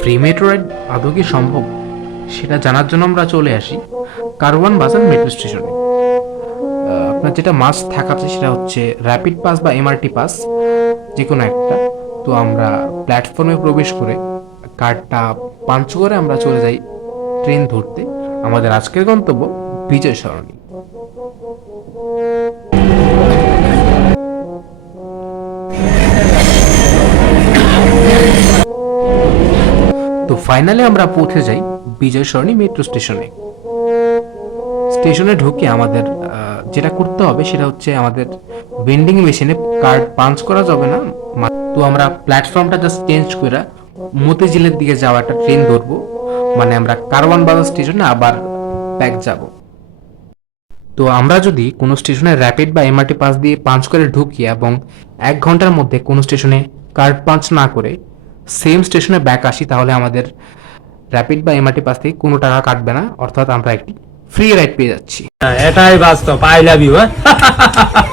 Free metro ride আদৌ কি সম্ভব? সেটা জানার জন্য আমরা চলে আসি কারওয়ান বাজার মেট্রো স্টেশনে আপনার যেটা মাস্ট থাকাতে সেটা হচ্ছে র্যাপিড পাস বা এমআরটি পাস যে কোনো একটা। তো আমরা প্ল্যাটফর্মে প্রবেশ করে কার্ডটা পাঞ্চ করে আমরা চলে যাই ট্রেন ধরতে। আমাদের আজকের গন্তব্য বিজয় সরণি। তো ফাইনালে আমরা পৌঁছে যাই বিজয় সরণি মেট্রো স্টেশনে স্টেশনে ঢুকে আমাদের যেটা করতে হবে সেটা হচ্ছে আমাদের ভেন্ডিং মেশিনে কার্ড পাঞ্চ করা যাবে না। তো আমরা প্ল্যাটফর্মটা জাস্ট চেঞ্জ করে মতিঝিলের দিকে যাওয়া একটা ট্রেন ধরবো। মানে আমরা কারওয়ান বাজার স্টেশনে আবার ব্যাক যাব। তো আমরা যদি কোনো স্টেশনে র্যাপিড বা এমআরটি পাস দিয়ে পাঞ্চ করে ঢুকি এবং এক ঘণ্টার মধ্যে কোনো স্টেশনে কার্ড পাঞ্চ না করে সেম স্টেশনে ব্যাক আসি তাহলে আমাদের র্যাপিড বা এমআরটি পাস থেকে কোনো টাকা কাটবে না। অর্থাৎ আমরা একটি ফ্রি রাইড পেয়ে যাচ্ছি। হ্যাঁ, এটাই বাস্তব আই লাভ ইউ হ্যাঁ।